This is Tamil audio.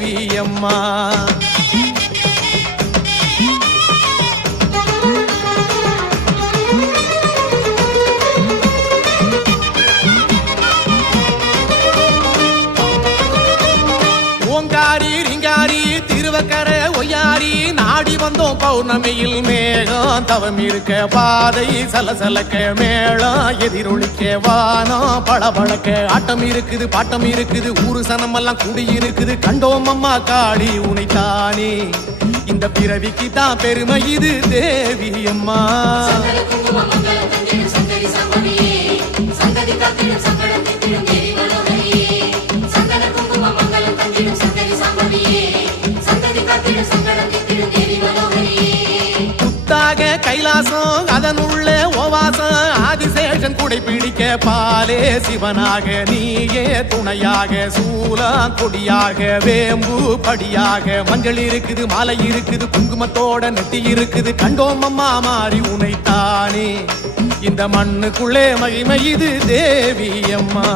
தேவி அம்மா. ஓங்காரி ரிங்காரி திருவக்கரை ஒய்யாரி நாடி வந்தோம் பௌர்ணமியில் மேகம் தவம் இருக்க பாதை சலசலக்க மேளம் எதிரொலிக்க வானம் பளபளக்க ஆட்டம் இருக்குது பாட்டம் இருக்குது ஊரு சனமெல்லாம் கூடி இருக்குது கண்டோம் அம்மா காளி உனைத்தானே இந்த பிறவிக்கு தான் பெருமை இது தேவி அம்மா. புத்தாக கைலாசம் அதனுள்ள ஓவாசம் ஆதிசேஷன் குடை பிடிக்க பாலே சிவனாக நீயே துணையாக சூலம் கொடியாக வேம்பு படியாக மஞ்சள் இருக்குது மாலை இருக்குது குங்குமத்தோட நெத்தி இருக்குது கண்டோம் அம்மா மாறி உனைத்தானே இந்த மண்ணுக்குள்ளே மகிமை இது தேவி அம்மா.